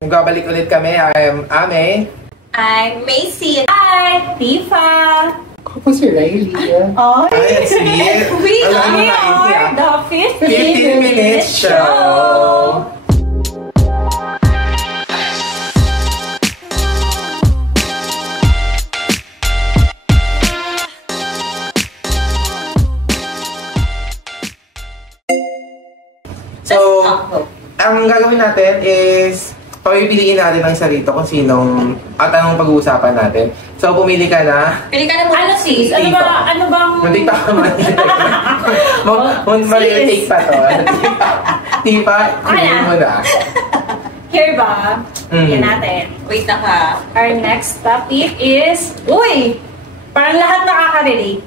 Magbabalik ulit kami. I'm Ame. I'm Macy. Hi, Tifa. Ako po si Riley. Ay, sweet. We are the 15 Minutes Show. So, ang gagawin natin is pamipiliin natin ang isa rito kung sinong at anong pag-uusapan natin. So, pumili ka na. Pili ka na muna. Ano sis? Ano bang... Muntik pa ka mag-take pa to. Tipa, pili mo na. Here ba? Yan natin. Wait na ka. Our next topic is... Uy! Parang lahat nakaka-relate.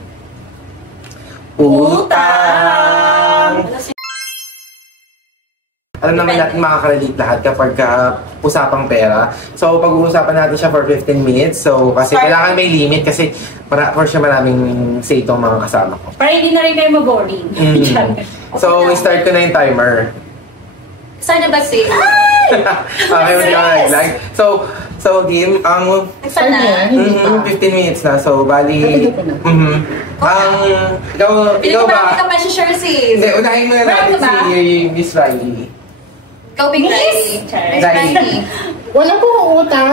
Utang! Alam naman natin makaka-relate lahat kapag usapang pera. So, pag-uusapan natin siya for 15 minutes. So, kasi kailangan may limit kasi for sure maraming say itong mga kasama ko. Para hindi na rin kayo maboring. So, start ko na yung timer. Saan na ba sis? Okay, like. So, game, ang... Saan na? 15 minutes na. So, bali... Ikaw ba? Hindi ko pa share sis. Hindi, unahin mo na natin si Miss Riley. Ikaw big Riley. Wala po utang.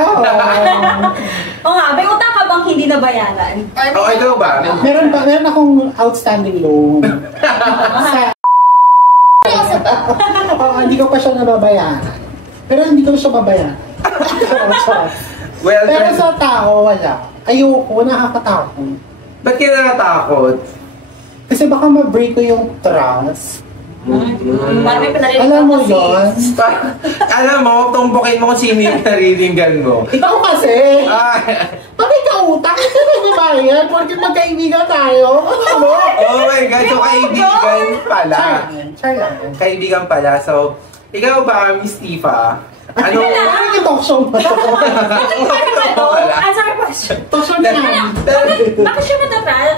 Oo nga, may utang ka bang hindi nabayaran? Ikaw ba? Meron akong outstanding loan. Hindi ko pa siya nababayaran. Pero hindi ko siya babayaran. Well, pero sa tao, wala. Ayoko, nakakatakot. Ba't ka nakatakot? Kasi baka ma-break ko yung trust. Parang may pinarinig alam mo yun? Alam mo, tumpukin mo kung sino yung nariringgan mo. Ikaw kasi! Bakit ka utang? Ito na nabayan? Porque magkaibigan tayo. Oh my God, so kaibigan pala. Char lang. Kaibigan pala. So, ikaw ba, Miss Tifa? Ano? Ano yung talk show ba ito? Answer your question. Talk show na yan. Bakit siya matatral?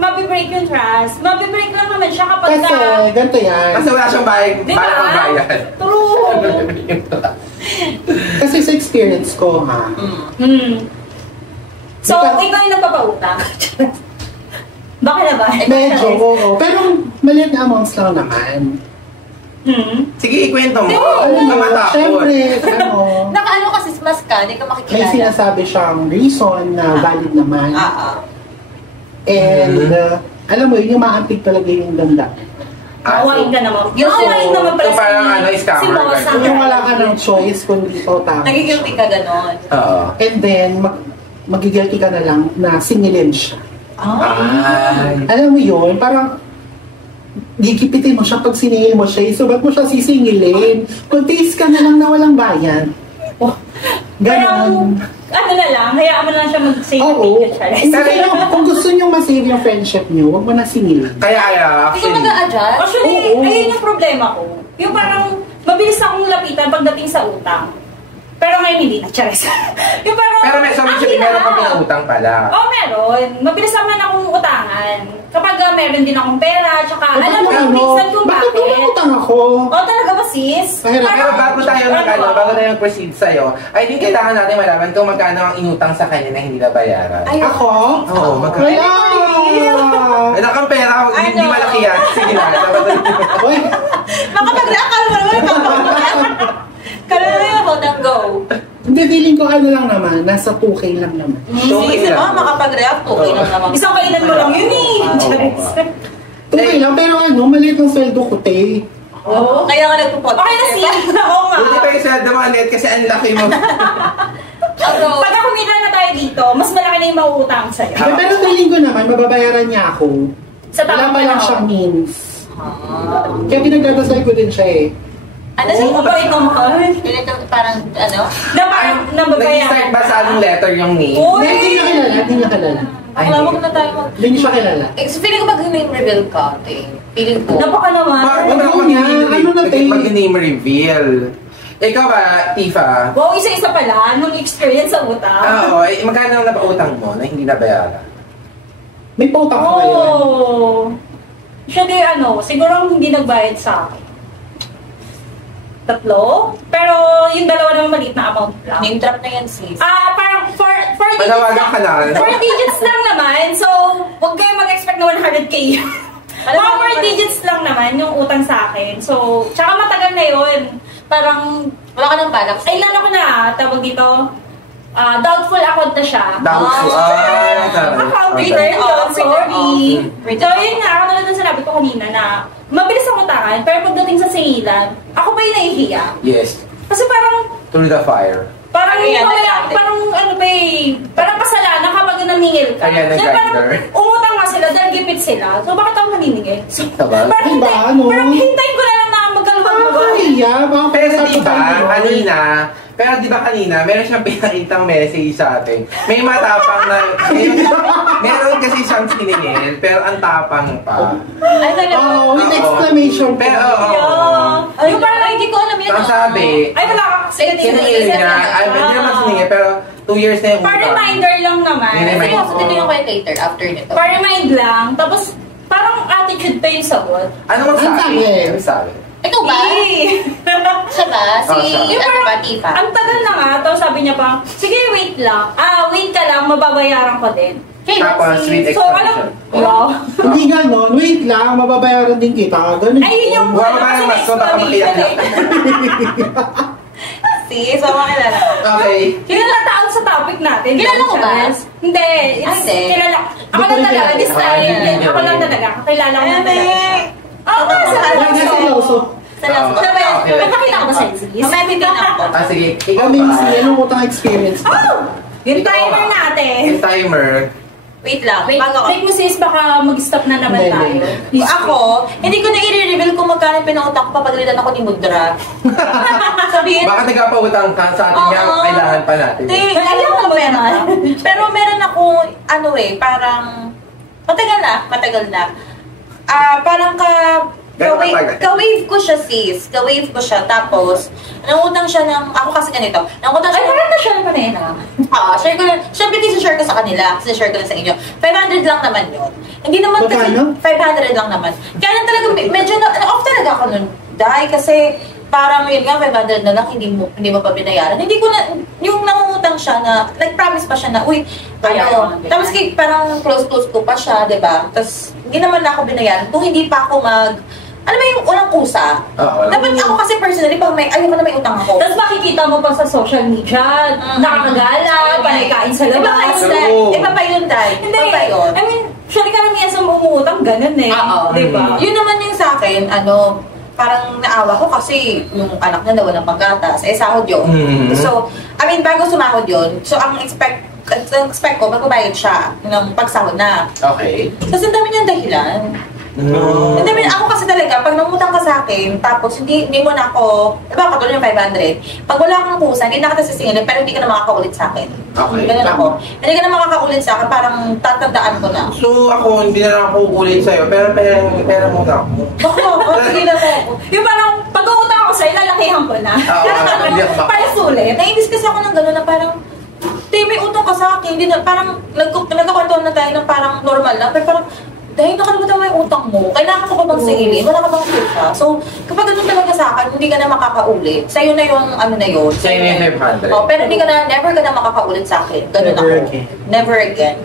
Mabibreak yung trust. Mabibreak lang naman siya kapag kasi, ganito yan. Kasi wala siyang bayad. True. Kasi sa experience ko, ha? So, ikaw yung nagpapautang? Bakit na ba? Medyo, oo. Pero maliit na amounts lang naman. Sige, ikwento mo. Siyempre, nakaano kasi mas ka, hindi ka makikilala. may sinasabi siyang reason na valid naman. And, alam mo yun, yung maampig talaga yung ganda. Nawain ka naman. Nawain naman pala parang scammer. Kung wala ka ng choice, kundi ito tama. Nagigilty ka ganon. And then, magigilty ka na lang na singilin siya. Alam mo yun, parang gigipitin mo siya pag siningil mo siya, so ba't mo siya sisingilin? Kung tiis ka na lang na walang bayan. Ganon. Ano na lang, hayaan mo na lang siya mag-save. Oo. Kung gusto nyo ma-save yung friendship nyo, huwag mo na singilin. Kaya, Hindi ka mag-a-adjust? Actually, ayun yung problema ko. Yung parang, mabilis akong lapitan pagdating sa utang. Pero ngayon hindi na, chares. Yung parang, pero may sabi meron kang pinautang pala. Meron. Mabilis naman akong utangan. Kapag meron din akong pera, tsaka alam mo yung reason kung bakit. Bakit utang ako? Talaga ba sis? Pero bago tayo proceed sa'yo, I think kailangan natin malaman kung magkano ang inutang sa kanya na hindi nabayaran. Ako? Oo, magkano. Wala kang pera, hindi malaki yan. Sige na. Makapag-react ka naman. Kala na yung about and go. Hindi, feeling ko ano lang naman, nasa 2K lang naman. Sige, makapag-react, 2K lang naman. Isang kainan mo lang yun eh. 2K lang, pero ano, maliit ng sweldo ko, te. Oo, kaya nga nagpupot. Okay na siya. Oo nga. Hindi pa yung sweldo mo, Anet, kasi ang laki mo. Pag kumita na tayo dito, mas malaki na yung mauutang sa'yo. Pero feeling ko naman, mababayaran niya ako. Wala pa lang siyang means. Kaya pinagdadasal ko din siya eh. Ano siya? Mabait naman. Parang, ano? Nag-start ba sa anong letter yung name? Hindi niya kilala. Alam mo na tayo mag... Hindi niya siya kilala. So, feeling ko mag-name reveal ka, feeling ko. Napaka naman. Mag-name reveal. Ikaw ba, Tifa? Wow, isa-isa pala. Nung experience sa utang. Oo, magkano ang napautang mo na hindi nabayaran? May pautang ko ngayon. Siya di siguro hindi nagbayad sa akin. tatlo. Pero yung dalawa naman maliit na amount lang. Name drop na yan, sis. Parang 4 digits Panawagan ka lang. 4 digits lang naman. So, huwag kayo mag-expect na 100k. Mga 4 digits lang naman yung utang sa akin. So, tsaka matagal na yun. Parang, Wala ka ng balak. ay lalo ko na, tawag dito, doubtful account na siya. Doubtful. Account Okay. return yun, sorry. Return So, off. yun nga, ako na sinabi ko kanina na mabilis ang utangan, pero pagdating sa singilan, ako pa yung nahihiya. Yes. Kasi parang, Through the fire. parang, Ano yan, parang ano ba parang kasalanan kapag naningil ka. Ayan, Kasi parang nag-grinder. umutang nga sila dahil gipit sila. So, bakit ako maniningil? So, Diba? parang Diba, hintay, ano? parang hintayin ko na lang na magkaluhan. Kaya, baka Pero sa di ba, tayo. kanina, meron siyang pinakitang message sa atin. May matapang na, meron kasi siyang siningil, pero ang tapang pa. Ay, talaga. Oh, with Oo. exclamation Pero, point. oo. Yung parang, Ay, hindi ko alam yan. Ang sabi, ay wala ka kasi siningil niya, ay, hindi naman siningil, pero 2 years na yung For utang. reminder lang naman. Reminder. Sige, ako titignan ko yan later, after nito. For remind lang. Tapos, parang attitude pa yung sagot. Ano mang Ang sabi? sabi? Ano sabi? Ikaw ba? Siya ba? Si, Oh, siya. Yung ano parang, ba, Tifa? ang tagal na nga, tapos sabi niya pa, sige, wait lang. Wait ka lang, mababayaran ko din. Tapos, sweet So, alam, extension. wow. Hindi ganon, wait lang, mababayaran din kita. Ganun. Ay, yun yung Wow, ano, parang kasi mas may baka makiyak explanation na. Si, so makilala ko. Okay. Kilala taon sa topic natin. Kilala ko ba? Hindi. Hindi. Kilala. Ako lang talaga. This time, Hindi. ako lang talaga. Kakilala ko lang talaga. Oo, Ano, sa Wag na si Lauso. Sa last Ah, Sabay, okay. magpakita ko ba sa Sis? Mamaya titignan ko. Sige. Ikaw Kami, ba? anong utang experience? Oh! Yung Ikaw timer ba? natin. Yung timer. Wait lang, Wait, bago wait mo sis, baka mag-stop na naman Hindi, tayo. hindi. Ako, hindi ko na i-reveal kung magkano pinautak ko, papagalitan ako ni Mudra. Sabihin, Baka nagpapautang ka sa atin nga, Oo. kailangan pa natin. Hindi, alam ko meron ako. Pero meron ako, ano parang, matagal na. Parang Gano'ng matagal? ka-wave ko siya, sis. Ka-wave ko siya. Tapos, nangutang siya ng, ako kasi ganito, nangutang Ay, siya parang na-share pa na yun ah. share ko lang. Siyempre, share ko sa kanila. Kasi share ko lang sa inyo. 500 lang naman yun. Hindi naman kasi, Magkano? 500 lang naman. Kaya lang talaga, medyo off talaga ako nun. Dahil kasi, parang yun nga, 500 na lang, hindi mo pa binayaran. Hindi ko na, yung nangungutang siya na, nag-promise pa siya na, uy, Bayaran. tapos parang close ko pa siya, diba? Tapos, hindi naman na ako binayaran. Kung hindi pa ako alam mo yung unang kusa? Walang Dapat ako kasi personally, pag ayoko na may utang ako. Tapos makikita mo pa sa social media, nakakagala, panaykain sa Iba pa labas. yun, Dai. Oo. Iba pa yun, Dai. Hindi, Iba pa yun. I mean, syari karamihan sa umuutang, ganun eh. Oo. Diba? Yun naman yung sa akin, parang naawa ko kasi yung anak niya nawalan ng panggatas. Sahod yun. Mhm. So, bago sumahod yun, so ang expect ko, magbabayad siya ng pagsahod na. Okay. Tapos ang dami niyang dahilan. Mm. And then, ako kasi talaga, pag namutang ka sa akin, tapos hindi mo na ako, diba, katulad yung 500, pag wala kang kusa, hindi na kita sisingilin, pero hindi ka na makakaulit sa akin. Okay. Ganun ako. Hindi ka na makakaulit sa akin, parang tatandaan ko na. So ako, hindi na lang ako kukulit sa'yo, pero pera muna ako. Bako, sige na ako. Yung parang, pag-uutang ako sa'yo, lalakihan ko na. Oo, hindi ako Para sulit. Nainis kasi ako ng gano'n na parang, may utang ka sa akin, hindi na, parang nagkakwentuhan na tayo ng parang normal lang, pero parang, dahil nakalimutan mo yung utang mo, kailangan ko pa bang singilin? Wala ka bang kita? So, kapag ganun talaga sa akin, hindi ka na makakaulit. Sa'yo na yung ano na yun. Sa'yo na yung 500. Oh, pero never ka na makakaulit sa akin. Ganun Never ako. again. Never again.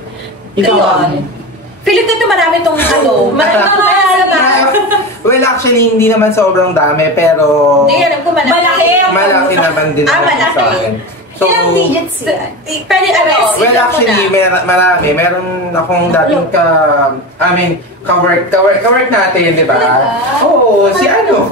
Ikaw ba? Ayun. Feeling ko ito marami tong marami tong mahalata. Well, actually, hindi naman sobrang dami, pero Hindi, alam ko malaki. malaki naman din naman malaki. sa akin. So, Ilang digits yan? Pwede well, actually, marami. Meron akong dating ka-work natin, di ba? Oo, si ano.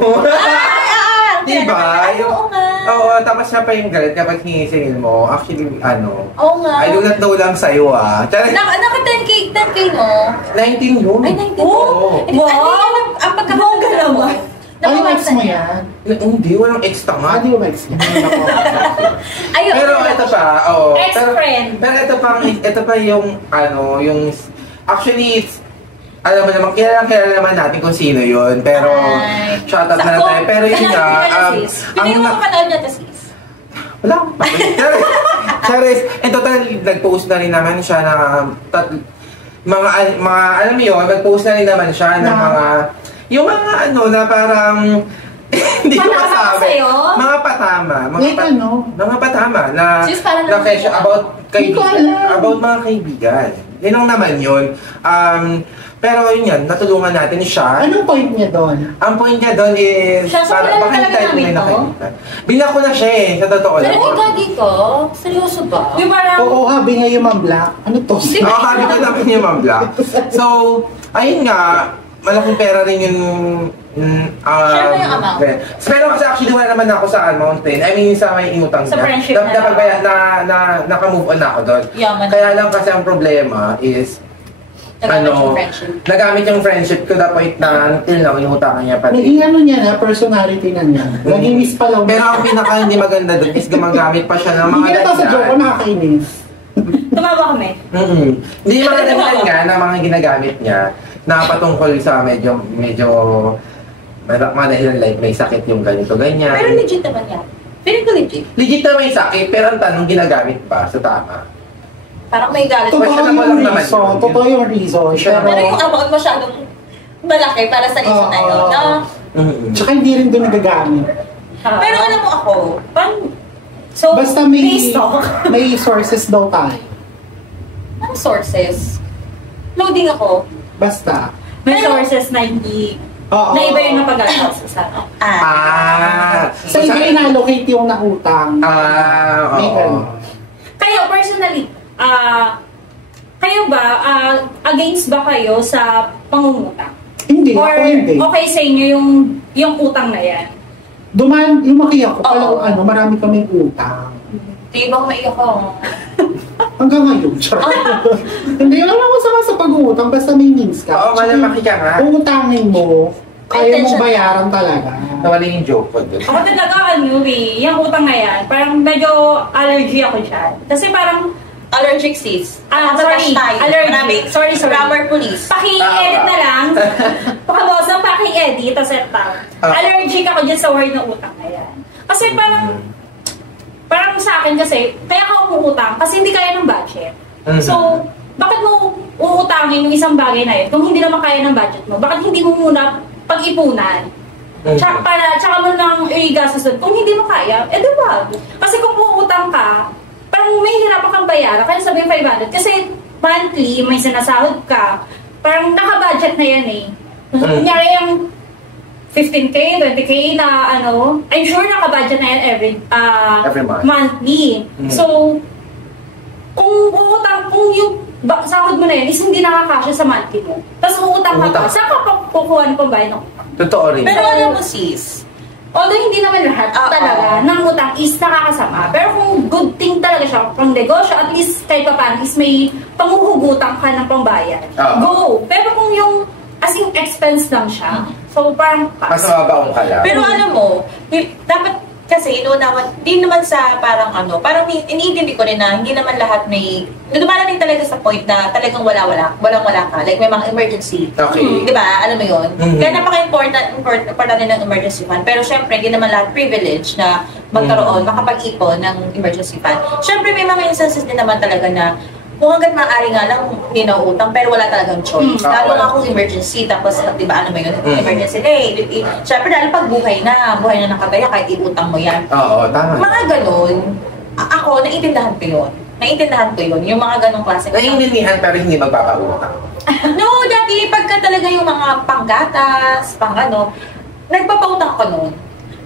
Di ba? Oo nga. Oo, tapos siya pa yung galit kapag hinisingil mo. Actually, Oo nga. I do not know lang sa'yo Naka 10K mo. 19 yun. Ay, 19. Oo. Wow! Ang pagkakataon naman. Ay, yung ex mo yan? Hindi, walang extra nga. Hindi mo ex mo. Ayun. Pero ito pa, Ex-friend. Pero ito pa yung, actually, alam mo naman, kilala naman natin kung sino yun. Pero, Ay. shout out na lang tayo. Pero yun nga, Hindi ko mapanood niya, sis. wala akong pakita. Charis, in total, nag-post na rin naman siya na, mga, alam mo yun, nag-post na rin naman siya ng mga, yung mga na parang, Hindi ko Patama masabi. ba sa'yo? Mga patama. Like ano? Mga patama na Sis, parang na kesyo about Hindi ko alam. about mga kaibigan. Yun lang naman yun. Pero yun yan, natulungan natin siya. Anong point niya doon? Ang point niya doon is, Siya, so kilala baka hindi talaga tayo namin tunay na to? kaibigan. Bilang ko na siya eh, sa totoo lang. Pero gagi ko, seryoso ba? Yung parang, Oo, habi nga yung Ma'am Black. Ano to? Oo, sabi ko naman yung Ma'am Black. So, ayun nga, malaking pera rin yung Share mo yung amount. Pero kasi actually wala naman ako sa mountain. I mean, sa may inutang Sa friendship na naka-move on na ako doon. Yaman. Kaya lang kasi ang problema is, Nagamit yung friendship. nagamit yung friendship to the point na until now, yung utangan niya pati. Naging ano niya na, personality na niya. Naging miss pa lang. Pero ang pinaka hindi maganda doon is gumagamit pa siya ng mga Hindi ka na sa joke ko, nakakainis. tumawa kami. Hindi yung mga dahilan nga na mga ginagamit niya na patungkol sa medyo mga dahilan like may sakit yung ganito, ganyan. Pero legit naman yan. Feeling ko legit. Legit na may sakit, pero ang tanong ginagamit ba sa tama? Parang may galit. Totoo Questionable yung lang naman reason. yun. Totoo yung reason. Pero- Pero yung amount masyadong malaki para sa reason na yun. No? Tsaka hindi rin doon nagagamit. Pero alam mo ako, So, Basta may, based on- may sources daw tayo. anong sources? Loading ako. Basta. may Pero- sources na hindi, Oo. na iba yung napag-alas sa ano. Sa iba inallocate yung nautang. May Oo. ganun. Kayo, personally, kayo ba, against ba kayo sa pangungutang? Hindi, Or ako hindi. okay sa inyo yung utang na yan? Lumaki ako, Oo. marami kaming utang. Di ba maiyak ako? Hanggang ngayon, charot. Hindi, wala naman sama sa pag-uutang, basta may means ka. Oo, malamaki ka nga. Uutangin mo, kaya mong bayaran talaga. Nawala yung joke ko doon. Ako talaga, yung utang na yan, parang medyo allergy ako dyan. Kasi parang, Allergic sis. sorry, allergic. Sorry. Grammar police. paki-edit na lang. Pakabosang paki-edit, tapos etang. Allergic ako dyan sa word na utang na yan. Kasi parang sa akin kasi, kaya ka umuutang kasi hindi kaya ng budget. So, bakit mo uutangin yung isang bagay na yun kung hindi naman kaya ng budget mo? Bakit hindi mo muna pag-ipunan? Tsaka mo nang i-gastos doon. Kung hindi mo kaya, di ba? Kasi kung uutang ka, parang may hirapan kang bayaran, kaya sabihin 500. Kasi monthly, may sinasahod ka, parang naka-budget na yan eh. Kunyari yung 15K, 20K na I'm sure naka-budget na yan every month. monthly. So, kung yung sahod mo na yan is hindi nakakasya sa monthly mo. Tapos uutang ka pa, saan ka kukuha ng pambayad ng utang? Totoo rin. Pero alam mo sis, Although hindi naman lahat talaga ng utang is nakakasama. Pero kung good thing talaga siya, pang negosyo, at least kahit pa paano is may panghuhugutan ka ng pambayad. Go! Pero kung yung as in expense lang siya, so parang Mas mababaong ka lang. pero alam mo, dapat kasi di naman sa parang parang iniintindi ko rin na hindi naman lahat may, dumarating talaga sa point na talagang walang-wala ka. Like may mga emergency. Okay. Di ba? Alam mo yun? Kaya napaka-important ng emergency fund. Pero syempre, hindi naman lahat privilege na magkaroon, makapag-ipon ng emergency fund. Syempre, may mga instances din naman talaga na kung hanggat maaari nga lang hindi na utang pero wala talagang choice. Lalo nga kung emergency, tapos di ba ano mo yun? Emergency syempre dahil pag buhay na nakataya kahit iutang mo yan. Oo, tama. Mga ganun, ako naiintindihan ko yun. Yung mga ganong klase. Naiintindihan pero hindi magpapautang. No, dati pagka talaga yung mga panggatas, nagpapautang ako noon.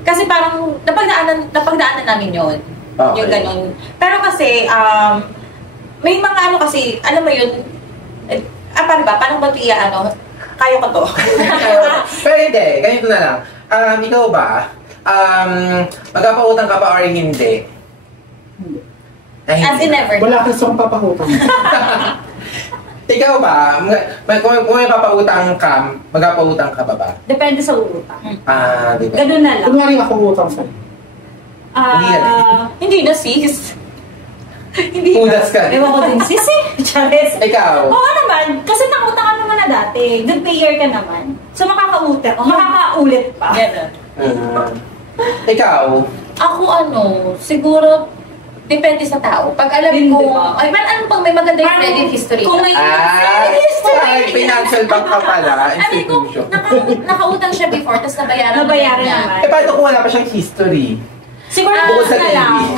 Kasi parang napagdaanan namin yun. Okay. Yung ganun. Pero kasi, may mga kasi, alam mo yun, paano ba? Paano ba ito kaya ko to? Pero hindi, ganito na lang. Ikaw ba, magpapautang ka ba or hindi? As in never. Wala ka siyang papahutang. Ikaw ba, kung may papautang ka, magpapautang ka ba? depende sa utang. Di ba? Ganun na lang. Kunwari ako utang sa'yo. Hindi na sis. Hindi Udas ka. Ewan ko din, sisi. Charis. Ikaw? Oo naman. Kasi nakutang ka naman na dati. Good payer ka naman. So makakaulit pa. Ganun. Ikaw? Ako siguro, depende sa tao. Pag alam Hindi ko, ba? ay, anong pang may maganda yung credit history? Kung may Ah, Ay, financial bank ka pala, I mean, kung institution. nakautang siya before, tapos nabayaran Nabayaran niya. naman. Eh, paano kung wala pa siyang history? Siguro Bukod sa na lang. TV.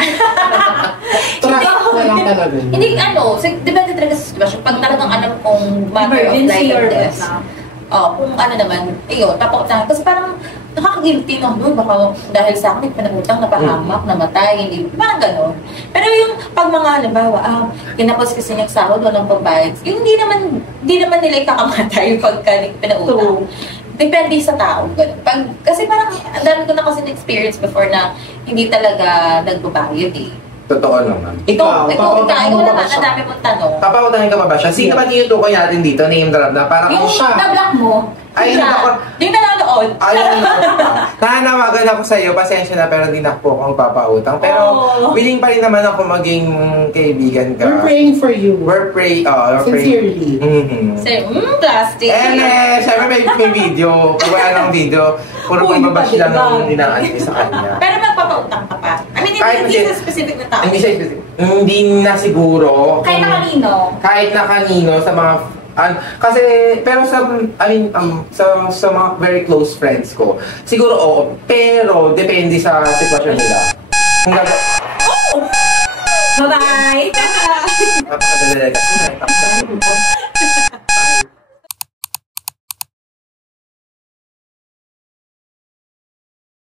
Trust na lang talaga. Hindi, depende talaga sa sitwasyon. Pag talagang alam kong matter of Emergency life or and death, whatnot. kung ano naman, ayun, papautahan. Kasi parang nakaka-guilty na, baka dahil sa akin, pinagutang, napahamak, namatay, hindi, parang gano'n. Pero yung pag mga, halimbawa, kinapos kasi niyang sahod, walang pambayad, yung hindi naman nila ikakamatay pagka pinautang. Depende sa tao. Kasi parang, ang dami ko na kasi na-experience before na hindi talaga nagbabayad eh. Totoo naman. Ikaw papautangin mo naman, ba siya? ang dami mong tanong. Papautangin ka ba ba siya? Sino ba tinutukoy natin dito? Name drop na parang Yung siya. na-block mo, Ay, siya. nako. Yung nanonood. Ayun na. Nanawagan ako sa iyo, pasensya na pero hindi na po akong papautang. Pero Oh. willing pa rin naman ako maging kaibigan ka. We're praying for you. We're praying. Sincerely. Say, plastic. Siyempre may video. Pag wala ng video, puro Uy, pambabash lang diba? ang dinaan ko sa kanya. Pero magpapautang ka pa. I mean, Kahit hindi kasi- sa specific na tao. Hindi siya specific. Hindi na siguro. Kahit na kanino. Kahit na kanino sa mga kasi pero sa sa mga very close friends ko siguro oo pero depende sa sitwasyon nila kung Bye-bye! napakadala kasi